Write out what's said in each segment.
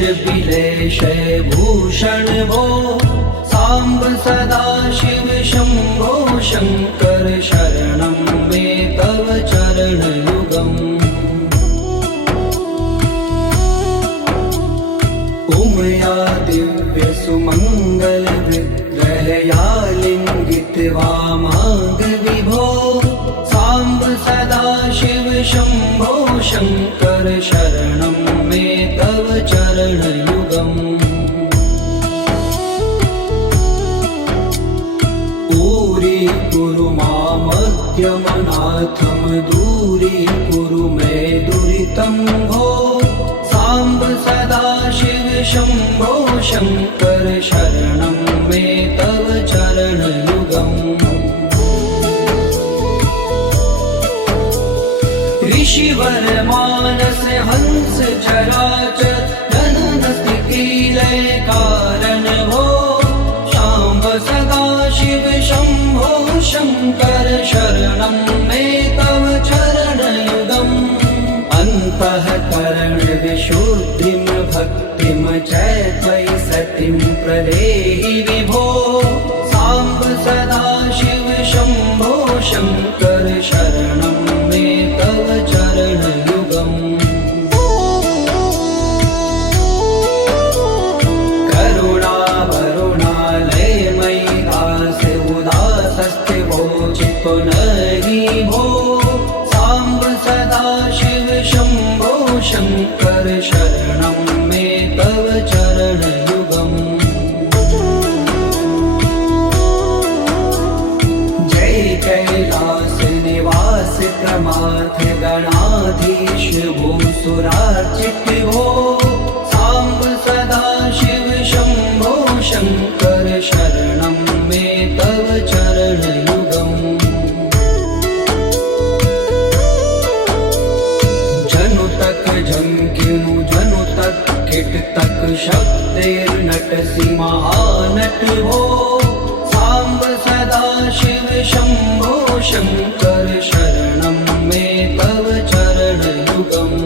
बिलेश भूषण भो सांब सदा शिव शंभो शंकर शरणं मे तव चरणयुगम् उमया दिव्य सुमंगल विग्रहया लिंगित वामांग विभो सांब सदा शिव शंभो शंकर शरणं मे तव चरणयुगम् दूरी मामद्यमनाथं दूरी कुरु मे दुरितं भो सांब सदा शिव शंभो शंकर शरणं मे तव चरणयुगम् ऋषिवर मानस हंस चराचर जनन स्थिति लय कारण भो सांब सदा शिव शंभो शंकर शरणं मे तव चरणयुगम् अन्तःकरण विशुद्धिं भक्तिं च त्वयि सतिं प्रदेहि विभो सांब सदा शिव शंभो शंकर शरणं मे तव चरणयुगम् पुनरि भो सांब सदा शिव शंभो शंकर शरणं मे तव चरणयुगम् जय कैलास निवास प्रमाथ गणाधीश भूसुरार्चित भो सांब सदा शिव शंभो शंकर शरणं मे तव चरणयुगम् झंकिनु जनु तक किट तक शब्देर्नटसि महानट भो सांब सदा शिव शंभो शंकर शरणं मे तव चरणयुगम्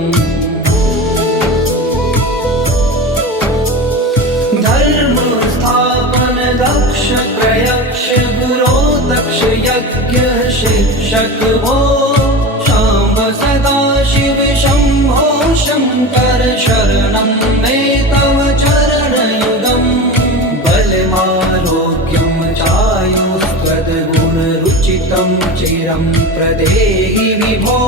धर्म स्थापन दक्ष प्रयक्ष गुरो दक्ष यज्ञ शिक्षक भो सांब सदा शिव शंभो शंकर शरणं मे तव चरणयुगम् बलमारोग्यं चायुस्त्वद्गुणरुचितं चिरं प्रदेहि विभो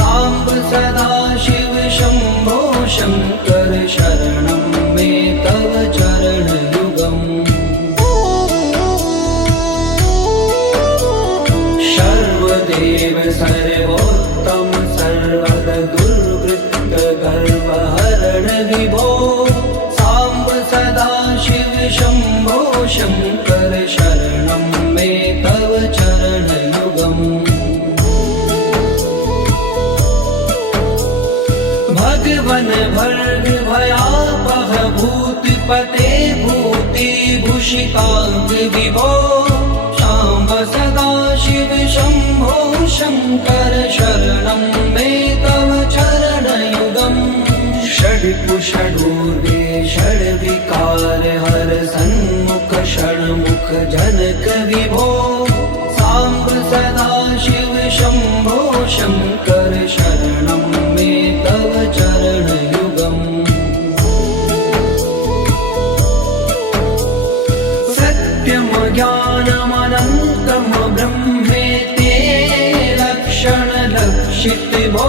सांब सदा शिव शंभो शंकर शरणं मे तव चरणयुगम् सर्वदेव सर्वोत्तम सर्वद दुर्वृत्त गर्वहरण विभो सांब सदा शिव शंभो शंकर शरणं मे तव चरणयुगम् भगवन भर्ग भयापह भूतिपते भूति भूषितांग विभो सांब सदा शिव शंभो शंकर शरणं मे तव चरणयुगम् षड्कुषडूर्वे षड्विकार हर सन्मुख षण्मुख जनक विभो सांब सदा शिव शंभो शंकर शरणं मे तव चरणयुगम् सत्यं ज्ञानमनन्तं ब्रह्मेति लक्षण लक्षित भो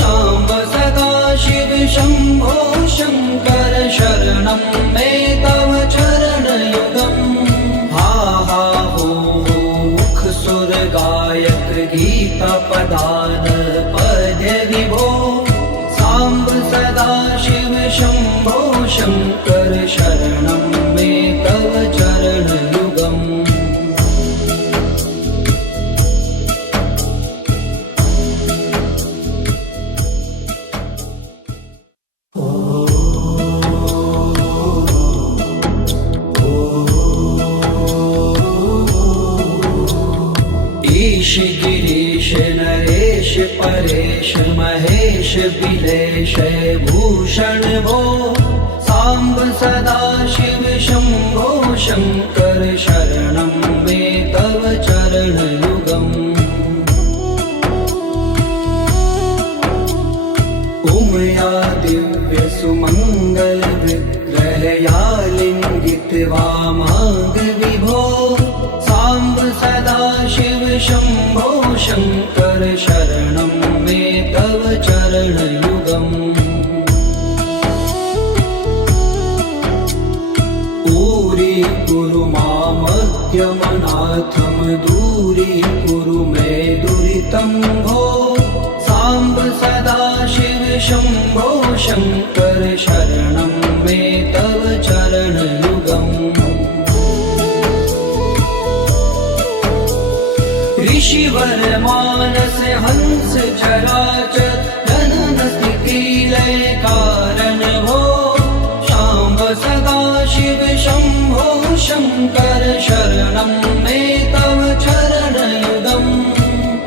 सांब सदा शिव शंभो शंकर शरणं मे तव चरणयुगम् हा हा हो मुख सुर गायक गीता पदान पद्य विभो सांब सदा शिव शंभो शंकर शरणं मे तव चरणयुगम् ईश गिरीश नरेश परेश महेश बिलेश भूषण भूषण भो साम्ब सदाशिव शम्भो शङ्कर शरणं मे तव चरणयुगम् उमया दिव्य सुमङ्गल विग्रहया लिङ्गित वामाङ्ग विभो साम्ब सदाशिव शम्भो शङ्कर शरणं मे तव चरणयुगम् दूरी मामद्यमनाथं दूरीकुरु मे दुरितं भो साम्ब सदाशिव शम्भो शङ्कर शरणं मे तव चरणयुगम् ऋषिवर मानस हंस चराचर जनन स्थिति लय कारण भो शाम्ब सदाशिव शम्भो शङ्कर शरणं मे तव चरणयुगम्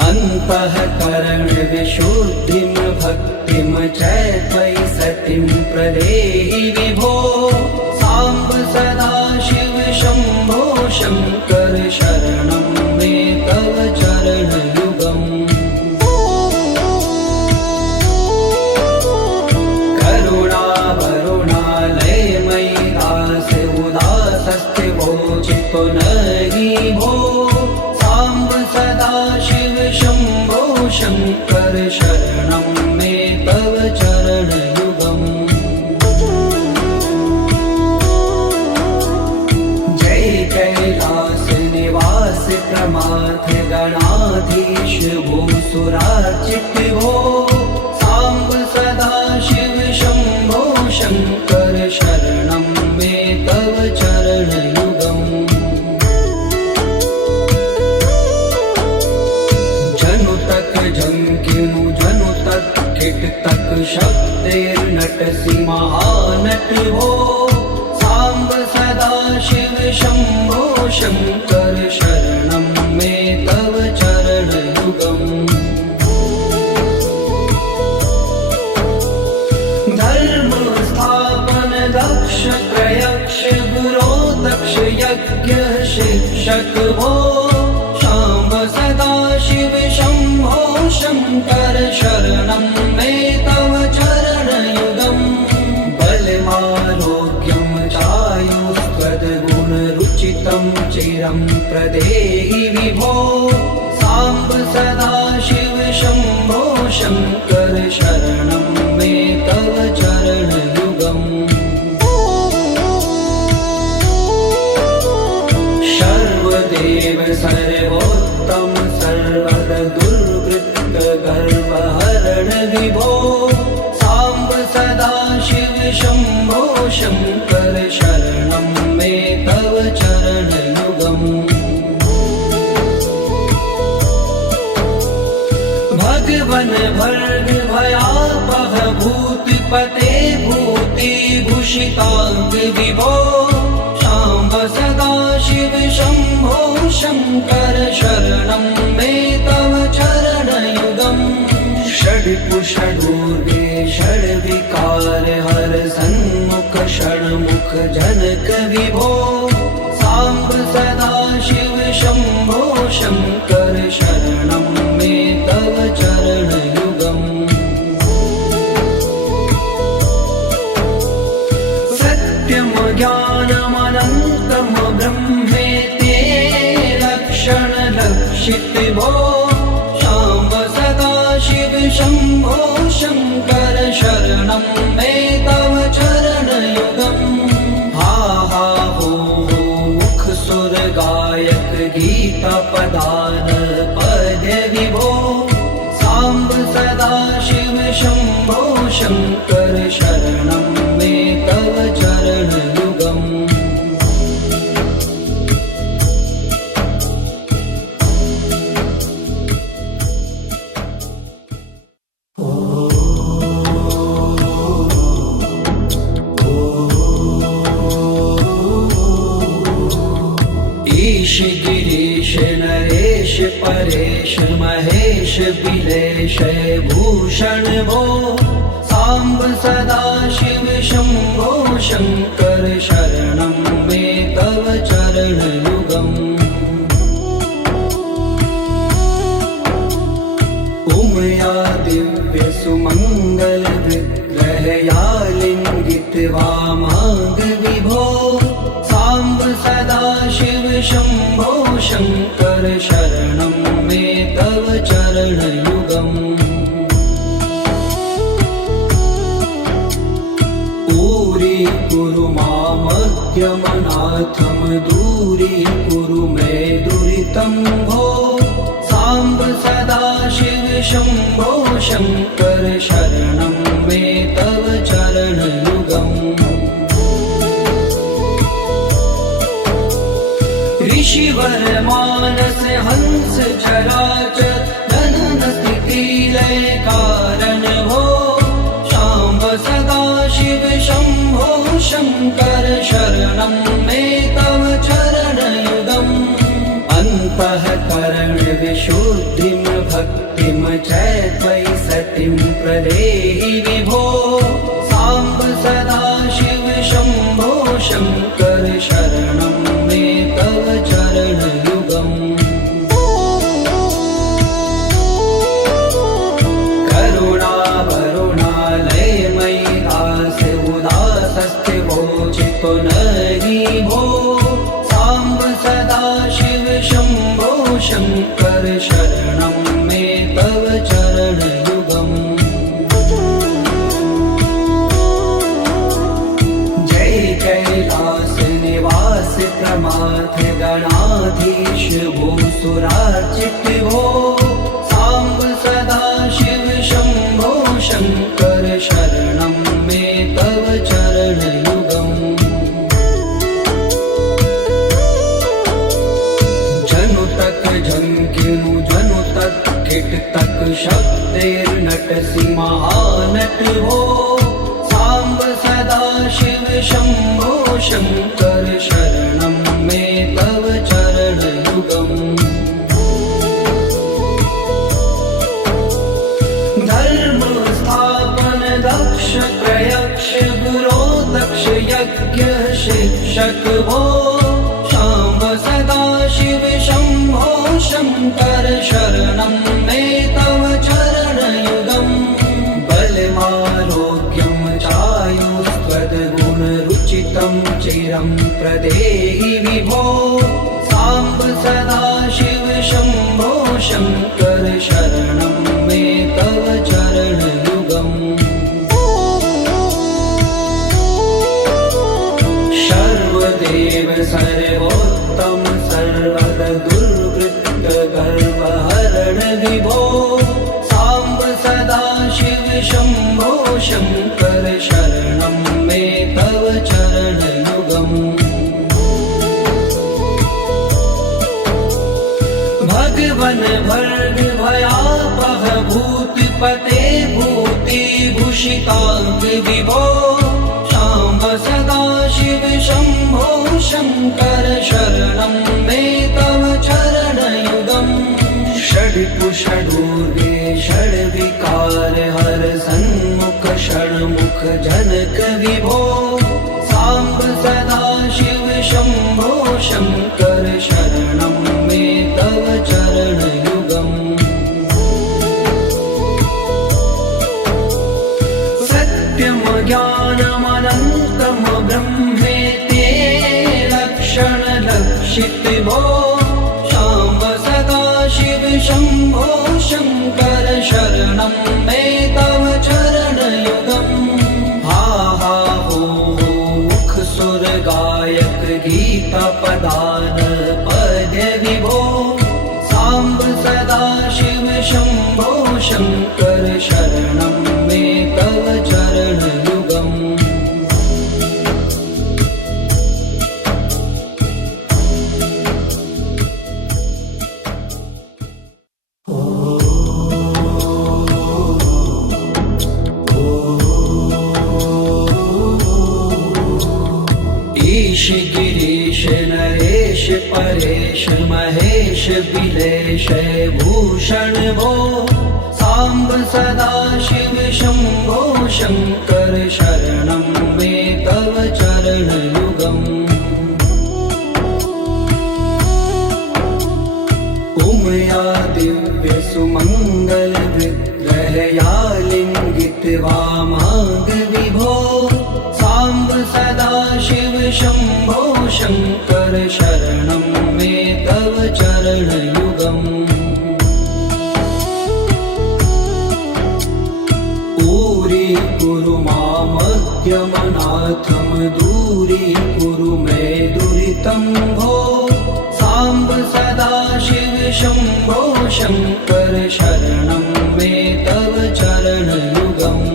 अन्तःकरण विशुद्धिं भक्तिं च त्वयि सतिं प्रदेहि विभो साम्ब सदाशिव शम्भो शङ्कर शरणं मे तव चरणयुगम् चित्तो नहि भो साम्ब सदाशिव शम्भो शङ्कर शरणं मे तव चरणयुगम् जय कैलास निवास प्रमाथ गणाधीश भूसुरार्चित भो साम्ब सदाशिव शम्भो शङ्कर शरणं मे तव चरणयुगम् जंकिनु जनु तक किट तक शब्देर्नटसि महानट भो साम्ब सदाशिव शम्भो शङ्कर शरणं मे तव चरणयुगम् धर्म स्थापन दक्ष प्रयक्ष गुरो दक्ष यज्ञ शिक्षक भो शाम्ब सदाशिव शम्भो शङ्कर शरणं मे तव चरणयुगम् बलमारोग्यं चायुस्त्वद्गुणरुचितं चिरं प्रदेहि विभो साम्ब सदाशिव शम्भो शङ्कर शरणं मे तव चरणयुगम् सर्वदेव सर्वोत्तम सर्वद दुर्वृत्त गर्वहरण विभो साम्ब सदाशिव शम्भो शङ्कर शरणं मे तव चरणयुगम् भगवन भर्ग भयापह भूतिपते भूतिभूषिताङ्ग विभो साम्ब सदाशिव शम्भो शङ्कर शरणं मे तव चरणयुगम् षड्पुषडूर्गे षड्विकार हर सन्मुख षण्मुख जनक विभो साम्ब सदाशिव शम्भो शङ्कर शरणं मे तव चरणयुगम् सत्यं ज्ञानमनन्तं ब्रह्मेति लक्षणलक्षित भो शाम्ब सदाशिव शम्भो शङ्कर शरणं मे तव चरणयुगम् हा हा हो मुख सुर गायक गीता पदान पद्य विभो साम्ब सदाशिव शम्भो शङ्कर शरणं मे तव चरणयुगम् ईश गिरीश नरेश परेश महेश बिलेश भूषण भो साम्ब सदा शिव शम्भो शङ्कर शरणं मे तव चरणयुगम् उमया दिव्य सुमङ्गल विग्रहया लिङ्गित वामाङ्ग विभो साम्ब सदा शिव शम्भो शङ्कर शरणं मे तव चरणयुगम् कुरु मामज्ञमनाथं दूरीकुरु मे दुरितं भो साम्ब सदा शिव शम्भो शङ्कर शरणं मे तव चरणयुगम् ऋषिवर मानस हंस चराचर जनन स्थिति लय कारण भो शाम्ब सदा शिव शम्भो शङ्कर शरणं मे तव चरणयुगम् अन्तःकरण विशुद्धिं भक्तिं च त्वयि सतिं प्रदेहि विभो साम्ब सदा शिव शम्भो शङ्कर शरणं मे तव चरणयुगम् चितो नरि भो साम्ब सदा शिव शम्भो शङ्कर शरणं मे तव चरणयुगम् जय कैलास निवास प्रमाथ गणाधीश भूसुरार्चित भो साम्ब सदा शिव शम्भो शङ्कर शरणं मे तव चरणयुगम् जनु तक झंकिनु जनु तक किट तक शब्दैर्नटसि महानट हो साम्ब सदा शिव शम्भो शङ्कर शरणं मे तव चरणयुगम् धर्म स्थापन दक्ष प्रयक्ष गुरो दक्ष यज्ञ शिक्षक भो शाम्ब सदा शिव शम्भो शङ्कर शरणं मे तव चरणयुगम् बलमारोग्यं चायुस्त्वद्गुणरुचितं चिरं प्रदेहि विभो साम्ब सदा शिव शम्भो शङ्कर शरणं मे तव चरणयुगम् सर्वदेव सर्वोत्तम सर्वद दुर्वृत्त गर्वहरण विभो साम्ब सदा शिव शम्भो शङ्कर शरणं मे तव चरणयुगम् भगवन भर्ग भयापह भूतपते भूतिभूषिताङ्ग विभो शाम्ब सदा शिव शम्भो शङ्कर शरणं मे तव चरणयुगम् षड्कुषडूर्गे षड्विकार हर सन्मुख षण्मुख जनक विभो साम्ब सदा शिव शम्भो शङ्कर शरणं मे तव चरणयुगम् सत्यं ज्ञानमनन्तं ब्रह्मेति लक्षण लक्षित भो शाम्ब सदा शिव शम्भो शङ्कर शरणं मे तव चरणयुगम् हा हा हो मुख सुर गायक गीता पदान पद्य विभो साम्ब सदा शिव शम्भो शङ्कर शरणं मे तव चरणयुगम् ईश गिरीश नरेश परेश महेश बिलेश भूषण भो साम्ब सदाशिव शम्भो शङ्कर शरणं मे तव चरणयुगम् उमया दिव्यसुमङ्गलविग्रहया लिङ्गित्वा मार्गविभो साम्ब सदाशिव शम्भो शङ्कर शरणं मे तव चरणयुगम् दूरी मामद्यमनाथं दूरीकुरु मे दुरितं भो साम्ब सदाशिव शम्भो शङ्कर शरणं मे तव चरणयुगम्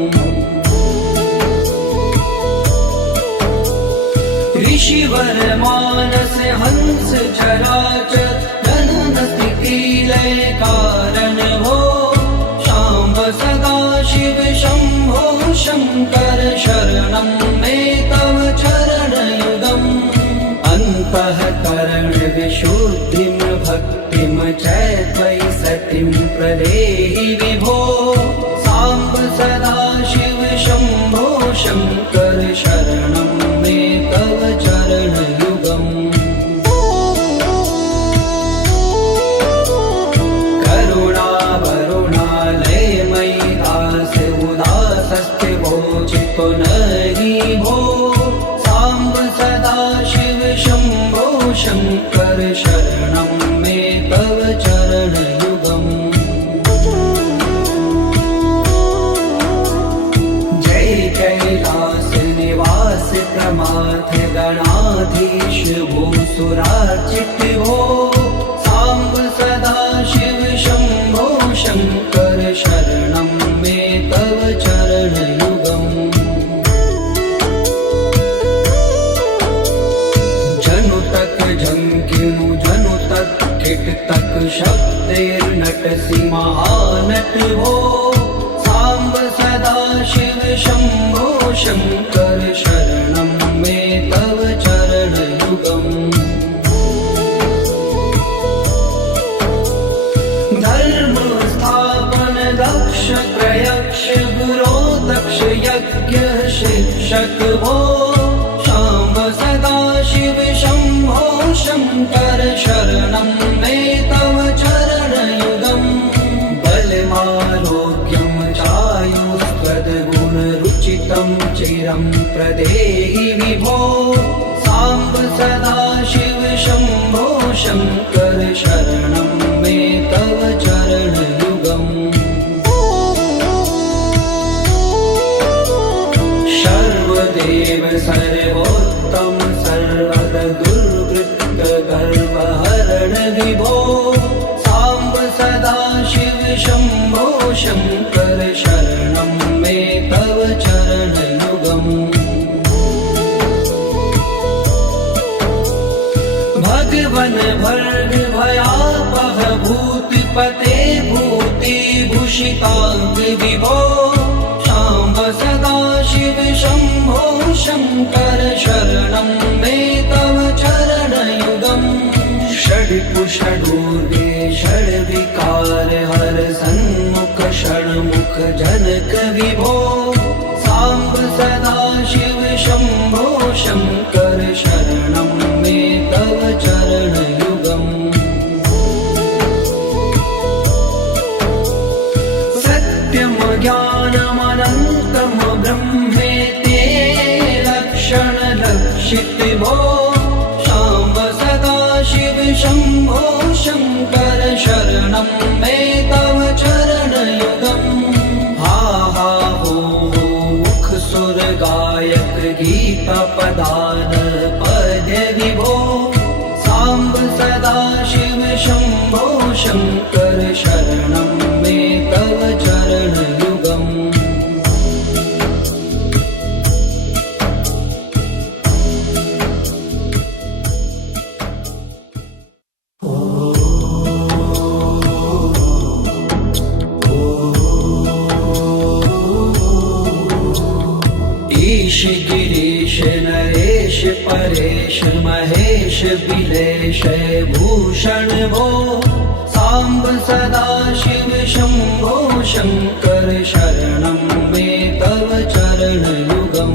ऋषिवर मानस हंस चराचर जनन स्थिति लय कारण भो शाम्ब सदाशिव शम्भो शङ्कर शरणं मे तव चरणयुगम् अन्तःकरण विशुद्धिं भक्तिं च त्वयि सतिं प्रदेहि विभो साम्ब सदाशिव शम्भो शङ्कर शरणं मे तव चरणयुगम् नहि भो साम्ब सदाशिव शम्भो शङ्कर शरणं मे तव चरणयुगम् जय कैलास निवास प्रमाथ गणाधीश भूसुरार्चित भो साम्ब सदाशिव शम्भो शङ्कर शरणं मे तव चरणयुगम् झंकिनु जनु तक किट तक शब्दैर्नटसि महानट भो साम्ब सदाशिव शम्भो शङ्कर शरणं मे तव चरणयुगम् धर्म स्थापन दक्ष प्रयक्ष गुरो दक्ष यज्ञ शिक्षक भो शाम्ब सदाशिव शम्भो शङ्कर शरणं मे तव चरणयुगम् बलमारोग्यं चायुस्त्वद्गुणरुचितं चिरं प्रदेहि विभो साम्ब सदाशिव शम्भो शङ्कर शरणं मे तव चरणयुगम् सर्वदेव सर्वोत्तम सर्वद दुर्वृत्त गर्वहरण विभो साम्ब सदाशिव शम्भो शङ्कर शरणं मे तव चरणयुगम् भगवन् भर्ग भयापह भूतिपते भूतिभूषिताङ्ग विभो साम्ब सदाशिव शम्भो शङ्कर शरणं मे तव चरणयुगम् षड्पुषडूर्गे षड्विकार हर सन्मुख षण्मुख जनक विभो साम्ब सदाशिव शम्भो शङ्कर शरणं मे तव चरणयुगम् सत्यं ज्ञानमनन्तं ब्रह्मेति लक्षणलक्षित भो साम्ब सदाशिव शम्भो शङ्कर शरणं मे तव चरणयुगम् हा हा हो मुख सुर गायक गीता पदान पद्य विभो साम्ब सदाशिव शम्भो शङ्कर शरणं मे तव चरणयुगम् ईश गिरीश नरेश परेश महेश बिलेश भूषण भो साम्ब सदा शिव शम्भो शङ्कर शरणं मे तव चरणयुगम्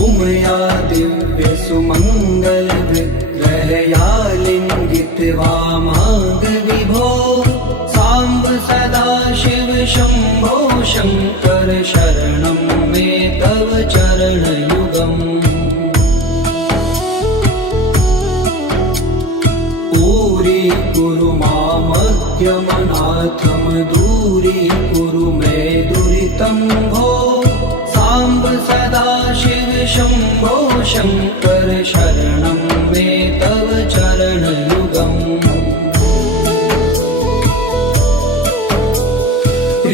उमया दिव्य सुमङ्गल विग्रहया लिङ्गित्वा माग विभो साम्ब सदा शिव शम्भो शङ्कर शरणं मे तव चरणयुगम् कुरु मामज्ञमनाथं दूरीकुरु मे दुरितं भो साम्ब सदा शिव शम्भो शङ्कर शरणं मे तव चरणयुगम्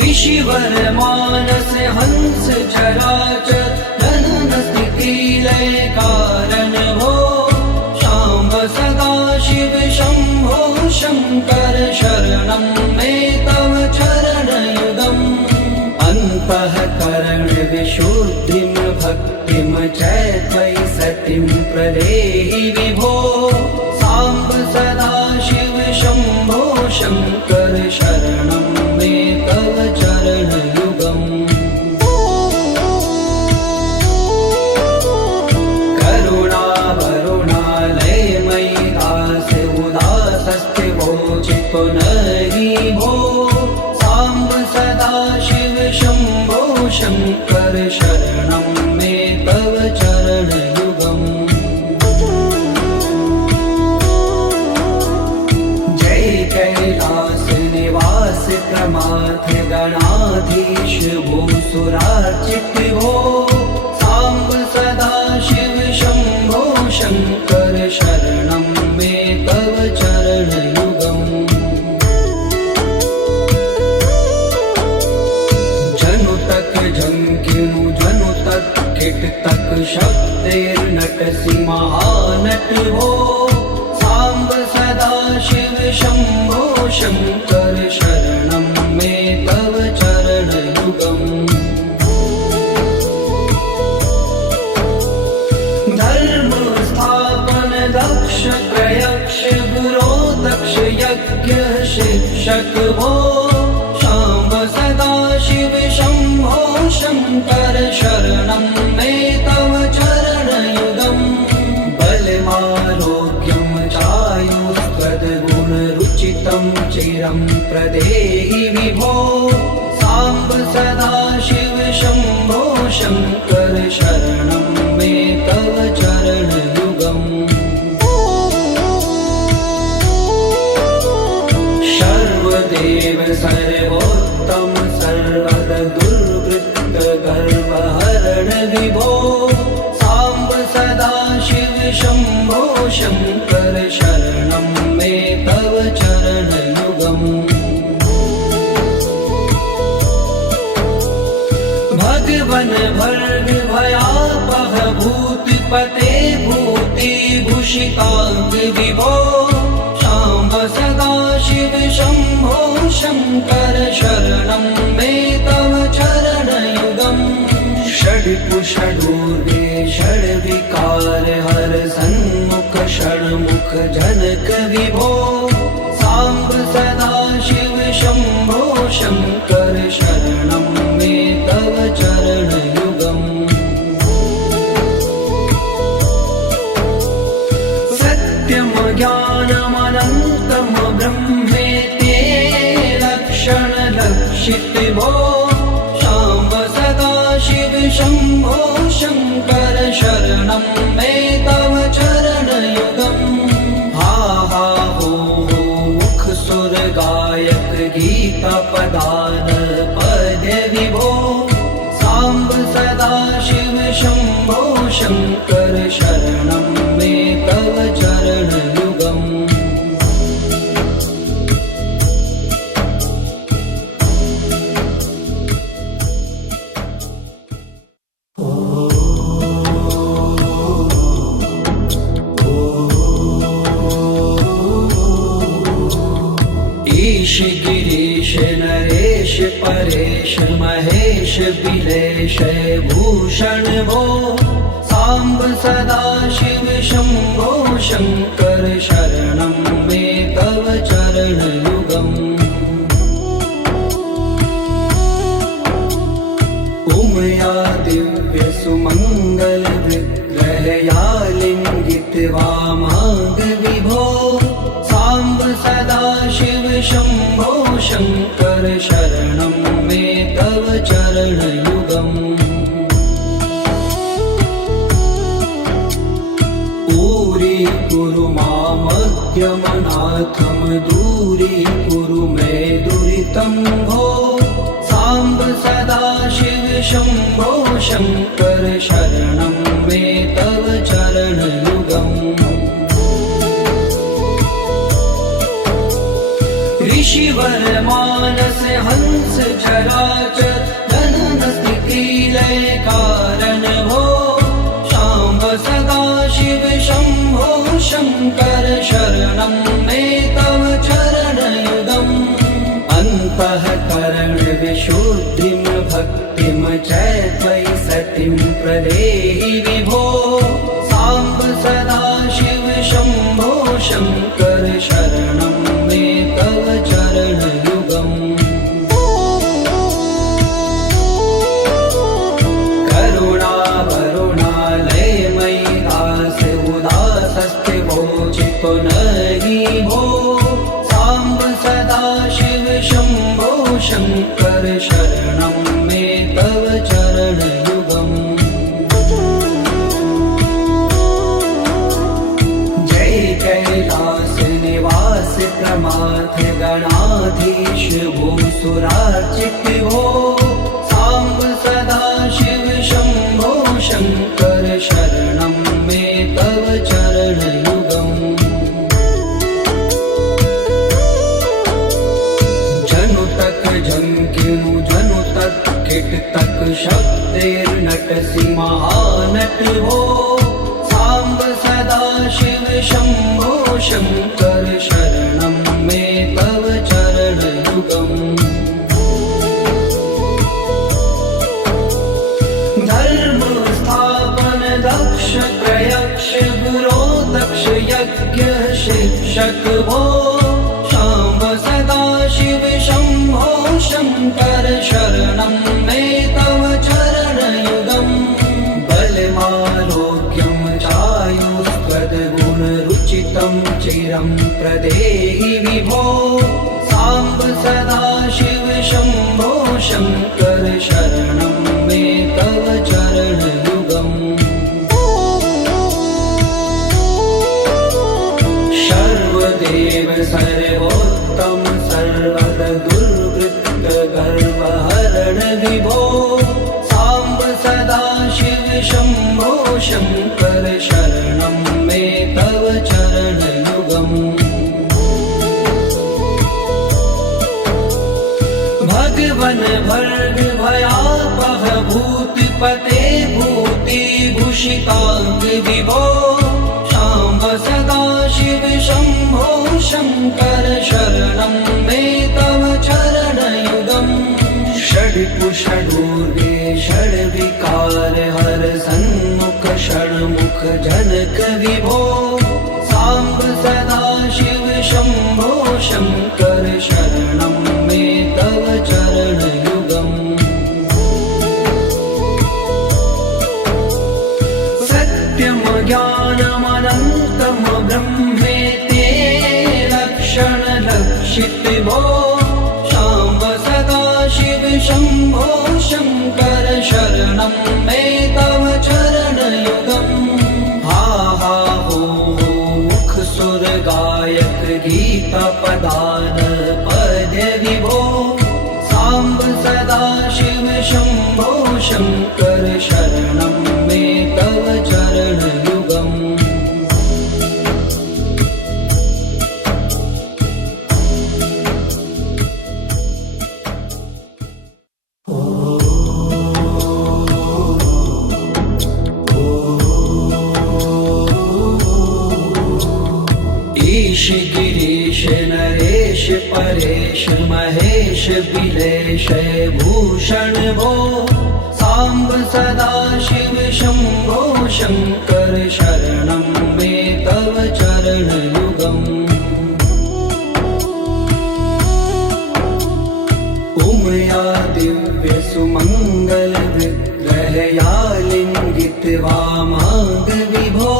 ऋषिवर मानस हंस चराचर जनन स्थिति लय कारण भो शाम्ब सदा शिव शम्भो शङ्कर शरणं मे तव चरणयुगम् अन्तःकरण विशुद्धिं भक्तिं च त्वयि सतिं प्रदेहि विभो साम्ब सदा शिव शम्भो शङ्कर शरणं मे तव चरणयुगम् पुनरि भो साम्ब सदा शिव शम्भो शङ्कर शरणं मे तव चरणयुगम् जय कैलास निवास प्रमाथ गणाधीश भूसुरार्चित भो साम्ब सदा शिव शम्भो शङ्कर शरणं मे तव चरणयुगम् झंकिनु जनु तक किट तक शब्देर्नटसि महानट हो साम्ब सदा शिव शम्भो शङ्कर शरणं मे तव चरणयुगम् धर्म स्थापन दक्ष प्रयक्ष गुरो दक्ष यज्ञ शिक्षक भो शाम्ब सदा शिव शम्भो शङ्कर शरणं मे तव चरणयुगम् बलमारोग्यं चायुष्पदगुणरुचितं चिरं प्रदेहि विभो साम्ब सदा शिव शम्भो शङ्कर शरणं मे तव चरणयुगम् सर्वदेव सर्वोत्तम सर्वद दुर्वृत्त गर्वहरण विभो साम्ब सदा शिव शम्भो शङ्कर शरणं मे तव चरणयुगम् भगवन् भर्ग भयापह भूतिपते भूतिभूषिताङ्ग विभो साम्ब सदा शिव शम्भो शङ्कर शरणं मे तव चरणयुगम् षड्पुषडूर्वे षड्विकार हर सन्मुख षण्मुख जनक विभो साम्ब सदा शिव शम्भो शङ्कर शरणं मे तव चरणयुगम् सत्यं ज्ञानमनन्तं ब्रह्मेति लक्षणलक्षित भो शाम्ब सदा शिव शम्भो शङ्कर शरणं मे तव चरणयुगम् हा हा हो मुख सुर गायक गीता पदान पद्य विभो साम्ब सदा शिव शम्भो शङ्कर शरणं मे तव चरणयुगम् ईश गिरीश नरेश परेश महेश बिलेश भूषण भो साम्ब सदा शिव शम्भो शङ्कर शरणं मे तव चरणयुगम् उमया दिव्य सुमङ्गल विग्रहया लिङ्गित वामाङ्ग विभो साम्ब सदा शिव शम्भो शङ्कर शरणं मे तव चरणयुगम् कुरु मामज्ञमनाथं दूरीकुरु मे दुरितं भो साम्ब सदा शिव शम्भो शङ्कर शरणं मे तव चरणयुगम् ऋषिवर मानस हंस चराचर जनन स्थिति लय कारण भो शाम्ब सदा शिव शम्भो शङ्कर शरणं मे तव चरणयुगम् अन्तःकरण विशुद्धिं भक्तिं च त्वयि सतिं प्रदेहि विभो साम्ब सदा शिव शम्भो शङ्कर शरणं मे तव चरणयुगम् नहि भो साम्ब सदा शिव शम्भो शङ्कर शरणं मे तव चरणयुगम् जय कैलास निवास प्रमाथ गणाधीश भूसुरार्चित भो साम्ब सदा शिव शम्भो शङ्कर शरणं मे तव चरणयुगम् झंकिनु जनु तक किट तक शब्देर्नटसि महानट हो साम्ब सदा शिव शम्भो शङ्कर शरणं मे तव चरणयुगम् धर्म स्थापन दक्ष प्रयक्ष गुरो दक्ष यज्ञ शिक्षक भो शाम्ब सदा शिव शम्भो शङ्कर शरणं मे तव चरणयुगम् बलमारोग्यं चायुस्त्वद्गुणरुचितं चिरं प्रदेहि विभो साम्ब सदा शिव शम्भो शङ्कर शरणं मे तव चरणयुगम् सर्वदेव सर्वोत्तम सर्वद दुर्वृत्त गर्वहरण विभो साम्ब सदा शिव शम्भो शङ्कर शरणं मे तव चरणयुगम् भगवन् भर्ग भयापह भूतिपते भूतिभूषिताङ्ग विभो साम्ब सदा शिव शम्भो शङ्कर शरणं मे तव चरणयुगम् षड्कुषडूर्वे षड्विकार हर सन्मुख षण्मुख जनक विभो साम्ब सदा शिव शम्भो शङ्कर शरणं मे तव चरणयुगम् सत्यं ज्ञानमनन्तं ब्रह्मेते लक्षणलक्षित भो शाम्ब सदा शिव शम्भो शङ्कर शरणं मे तव चरणयुगम् हा हा हो मुख सुर गायक गीता पदान पद्य विभो साम्ब सदा शिव शम्भो शङ्कर शरणं मे तव चरणयुगम् ईश गिरीश नरेश परेश महेश बिलेश भूषण भो साम्ब सदा शिव शम्भो शङ्कर शरणं मे तव चरणयुगम् उमया दिव्यसुमङ्गलविग्रहया लिङ्गितवामाङ्गविभो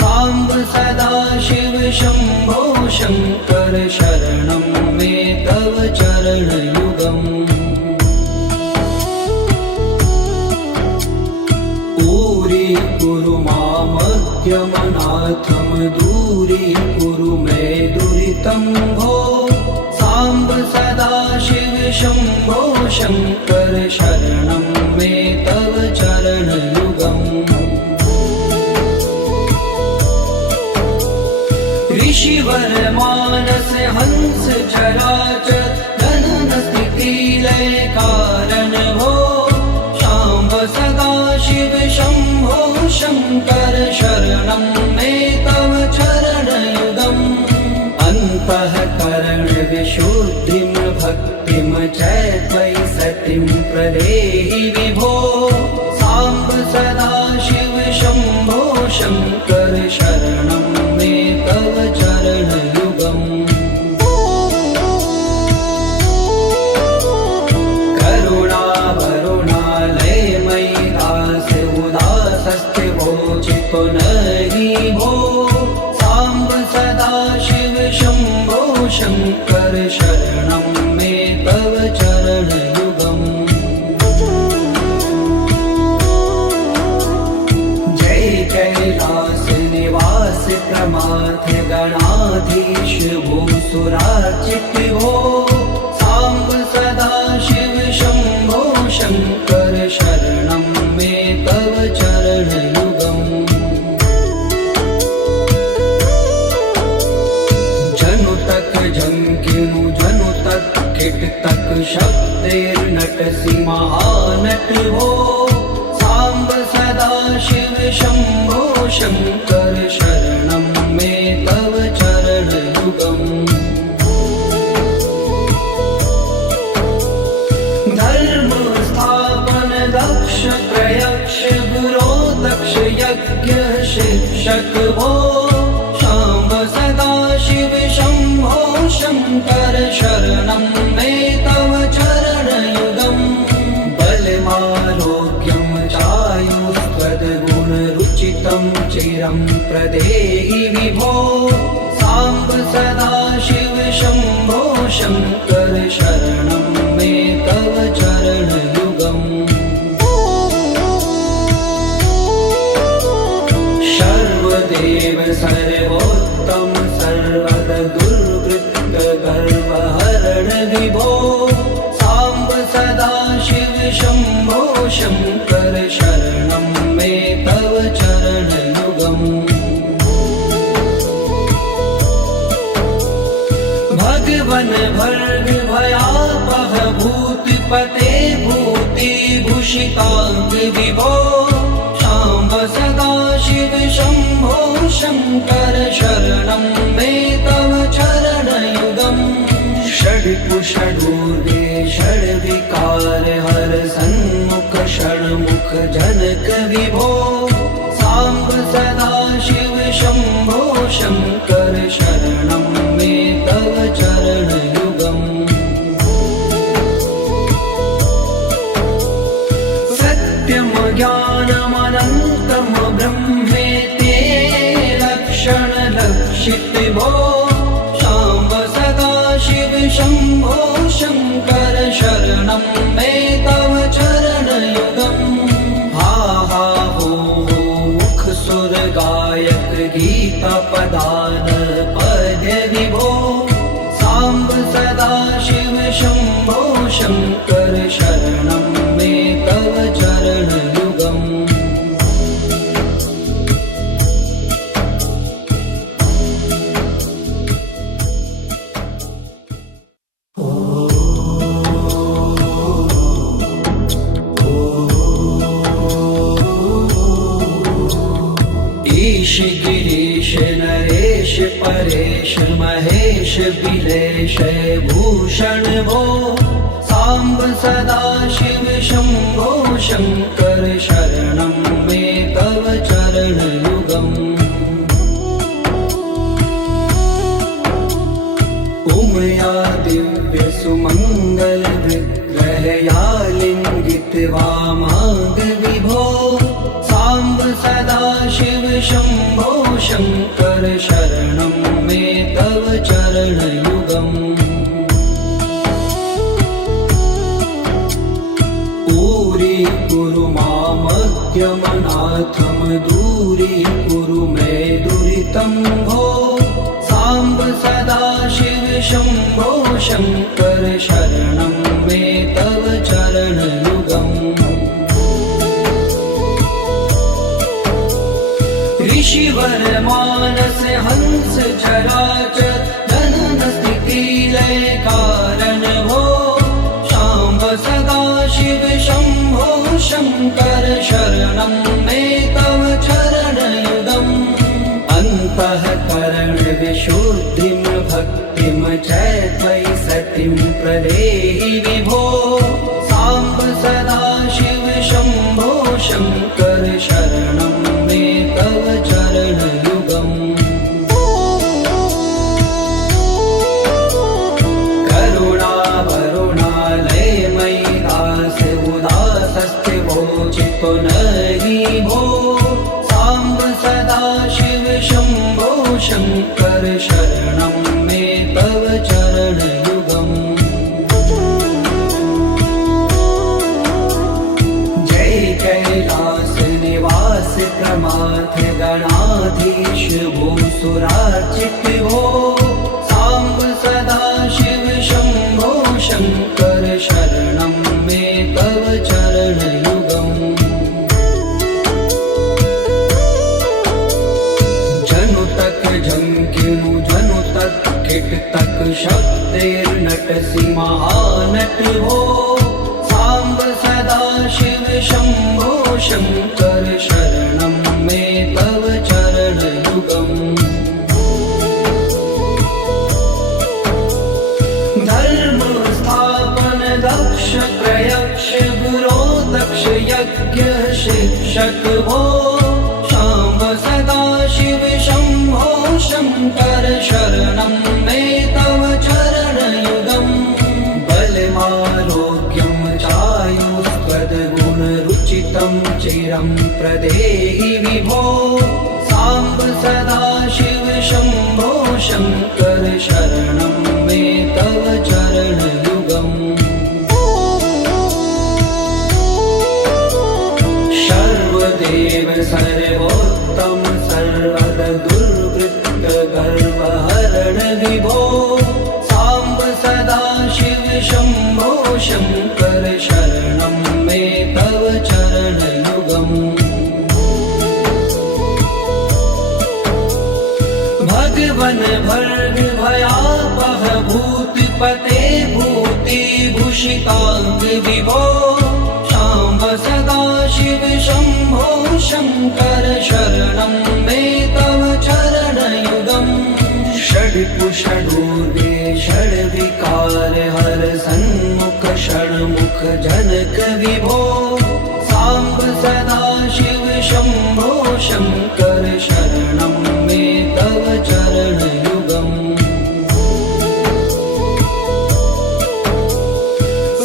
साम्ब सदा शिव शम्भो शङ्कर शरणं मे तव चरणयुगम् दूरी मामद्यमनाथं दूरीकुरु मे दुरितं भो साम्ब सदा शिव शम्भो शङ्कर शरणं मे तव चरणयुगम् ऋषिवर मानस हंस चराचर जनन स्थिति लय कारण भो शाम्ब सदा शिव शम्भो शङ्कर शरणं मे तव चरणयुगम् अन्तःकरण विशुद्धिं भक्तिं च त्वयि सतिं प्रदेहि विभो साम्ब सदा शिव शम्भो शङ्कर शरणं मे तव चरणयुगम् पुनरि भो साम्ब सदा शिव शम्भो शङ्कर शरणं मे तव चरणयुगम् जय कैलास निवास प्रमाथ गणाधीश भूसुरार्चित भो साम्ब सदा शिव शम्भो शङ्कर शरणं मे तव चरणयुगम् झंकिनु जनु तक किट तक शब्देर्नटसि महानट हो साम्ब सदा शिव शम्भो शङ्कर शरणं मे तव चरणयुगम् धर्म स्थापन दक्ष प्रयक्ष गुरो दक्ष यज्ञ शिक्षक भो शाम्ब सदा शिव शम्भो शङ्कर शरणं मे तव चरणयुगम् बलमारोग्यं चायुस्त्वद्गुणरुचितं चिरं प्रदेहि विभो साम्ब सदा शिव शम्भो शङ्कर शरणं मे तव चरणयुगम् सर्वदेव सर्वोत्तम सर्वद दुर्वृत्त गर्वहरण विभो साम्ब सदा शिव शम्भो शङ्कर शरणं मे तव चरणयुगम् भगवन् भर्ग भयापह भूतिपते भूतिभूषिताङ्ग विभो साम्ब सदा शिव शम्भो शङ्कर शरणं मे तव चरणयुगम् षड्कुषडूर्गे षड्विकार हर सन्मुख षण्मुख जनक विभो साम्ब सदा शिव शम्भो शङ्कर शरणं मे तव चरणयुगम् सत्यं ज्ञानमनन्तं ब्रह्मेति लक्षणलक्षित भो साम्ब सदा शिव शम्भो शङ्कर शरणं मे तव चरणयुगम् हा हा हो मुख सुर गायक गीता पदान पद्य विभो साम्ब सदा शिव शम्भो शङ्कर शरणं मे तव चरणयुगम् ईश गिरीश नरेश परेश महेश बिलेश भूषण भो साम्ब सदा शिव शम्भो शङ्कर शरणं मे तव माग विभो साम्ब सदाशिव शम्भो शङ्कर शरणं मे तव चरणयुगम् दूरीकुरु मामज्ञमनाथं दूरीकुरु मे दुरितं भो साम्ब सदाशिव शम्भो शङ्कर शरणं मे तव चरणयुगम् ऋषिवर मानस हंस चराचर जनन स्थिति लय कारण भो शाम्ब सदाशिव शम्भो शङ्कर शरणं मे तव चरणयुगम् अन्तःकरण विशुद्धिं भक्तिं च त्वयि सतिं प्रदेहि विभो साम्ब सदाशिव शम्भो शङ्कर शरणं मे तव चरणयुगम् करुणावरुणालयमयि दास उदासस्थिवोचितो नहि भो साम्ब सदाशिव शम्भो शङ्कर शरणं मे तव चरणयुगम् जय कैलास निवास प्रमाथ गणाधीश भूसुरार्चित भो साम्ब सदाशिव शम्भो शङ्कर शरणं मे तव चरणयुगम् जनु तक झंकिनु जनु तक किट तक शब्देर्नटसि महानट हो साम्ब सदाशिव शम्भो शङ्कर शरणं मे तव चरणयुगम् धर्म स्थापन दक्ष प्रयक्ष गुरो दक्ष यज्ञ शिक्षक भो शाम्ब सदाशिव शम्भो शङ्कर शरणं मे तव चरणयुगम् बलमारोग्यं चायुष्पदगुणरुचितं चिरं प्रदेहि विभो साम्ब सदाशिव शम्भो शङ्कर शरणं मे तव चरणयुगम् सर्वदेव सर्वोत्तम सर्वद दुर्वृत्त गर्वहरण विभो साम्ब सदाशिव शम्भो शङ्कर शरणं मे तव चरणयुगम् भगवन भर्ग भयापह भूतिपते भूतिभूषिताङ्ग विभो शाम्ब सदाशिव शम्भो शङ्कर शरणं मे तव चरणयुगम् षड्कुषडूर्वे षड्विकार हर सन्मुख षण्मुख जनक विभो साम्ब सदाशिव शम्भो शङ्कर शरणं मे तव चरणयुगम्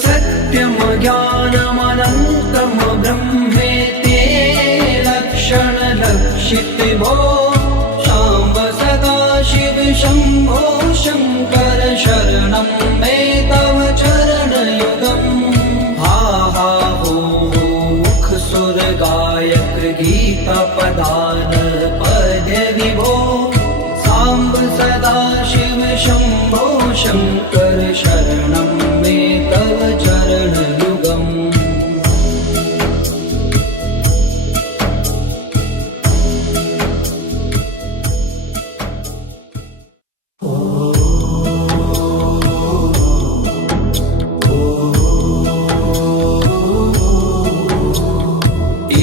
सत्यं ज्ञानमनन्तं ब्रह्मेति लक्षणलक्षित भो शाम्ब सदाशिव शम्भो शङ्कर शरणं मे तव चरणयुगम् हा हा हो मुख सुर गायक गीता पदान पद्य विभो साम्ब सदाशिव शम्भो शङ्कर शरणं मे तव चरणयुगम्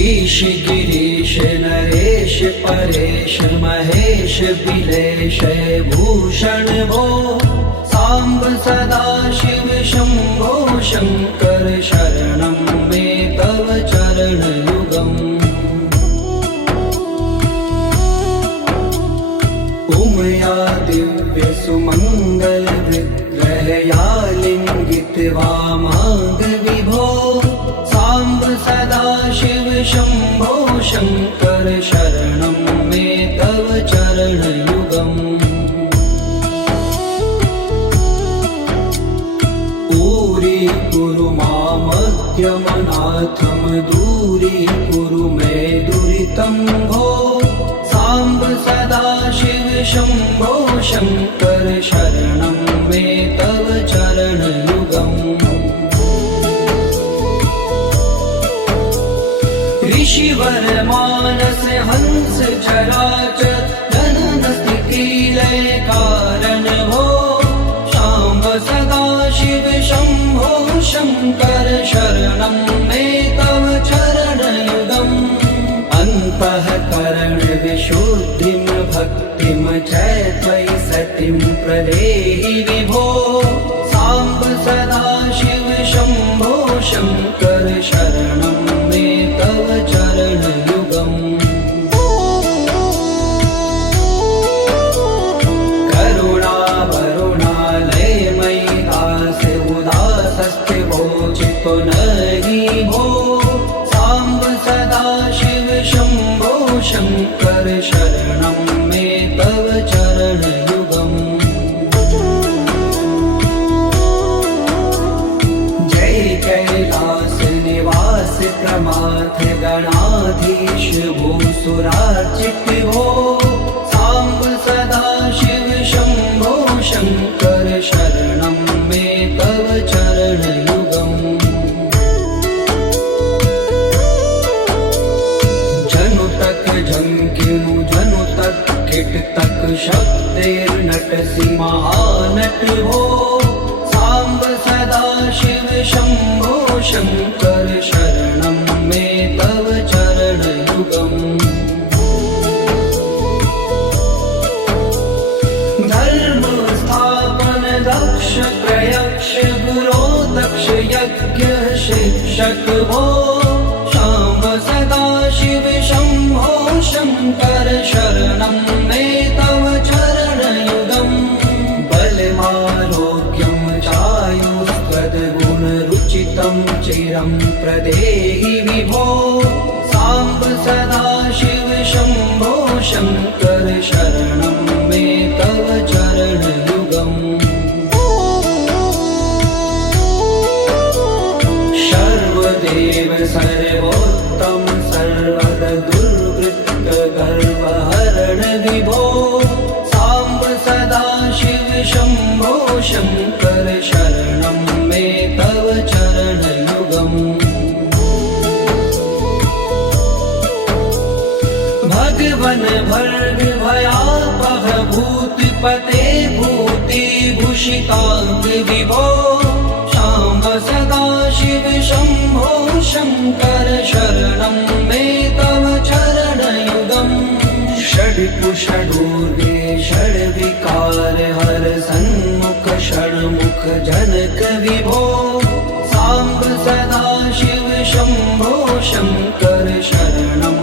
ईश गिरीश नरेश परेश महेश बिलेश भूषण भो साम्ब सदाशिव शम्भो शङ्कर शरणं मे तव चरणयुगम् उमया दिव्य सुमङ्गल विग्रहया लिङ्गित वामाङ्ग विभो साम्ब सदा शिव शम्भो शङ्कर शरणं मे तव चरणयुगम् दूरीकुरु मामद्यमनाथं दूरीकुरु मे दुरितं भो साम्ब सदा शिव शम्भो शङ्कर शरणं मे तव चरणयुगम् ऋषिवर मानस हंस चराचर जनन स्थिति लय कारण भो शाम्ब सदा शिव शम्भो शङ्कर शरणं मे तव चरणयुगम् अन्तःकरण विशुद्धिं भक्तिं च त्वयि सतिं प्रदेहि विभो साम्ब सदा शिव शम्भो शङ्कर शरणं मे तव चरणयुगम् करुणा वरुणालयमयि दास्य उदासस्ते वोचितो नहि भो साम्ब सदा शिव शम्भो शङ्कर शरणं मे तव चरणयुगम् जय कैलास निवास प्रमाथ गणाधीश भूसुरार्चित भो साम्ब सदा शिव शम्भो शङ्कर शरणं मे तव चरणयुगम् जनु तक झंकिनु जनु तक किट तक शब्दैर्नटसि महानट भो साम्ब सदा शिव शम्भो शङ्कर शरणं मे तव चरणयुगम् धर्म स्थापन दक्ष प्रयक्ष गुरो दक्ष यज्ञ शिक्षक भो शाम्ब सदा शिव शम्भो शङ्कर शरणं मे तव चरणयुगम् बलमारोग्यं चायुस्त्वद्गुणरुचितं चिरं प्रदेहि विभो साम्ब सदा शिव शम्भो शङ्कर शरणं मे तव चरणयुगम् सर्वदेव सर्वोत्तम सर्वद दुर्वृत्त गर्वहरण विभो साम्ब सदा शिव शम्भो शङ्कर शरणं मे तव चरणयुगम् भगवन भर्ग भयापह भूतिपते भूतिभूषिताङ्ग विभो शाम्ब सदा शिव शम्भो शङ्कर शरणं मे तव चरणयुगम् षड्कुषडूर्गे षड्विकार हर सन्मुख षण्मुख जनक विभो साम्ब सदा शिव शम्भो शङ्कर शरणं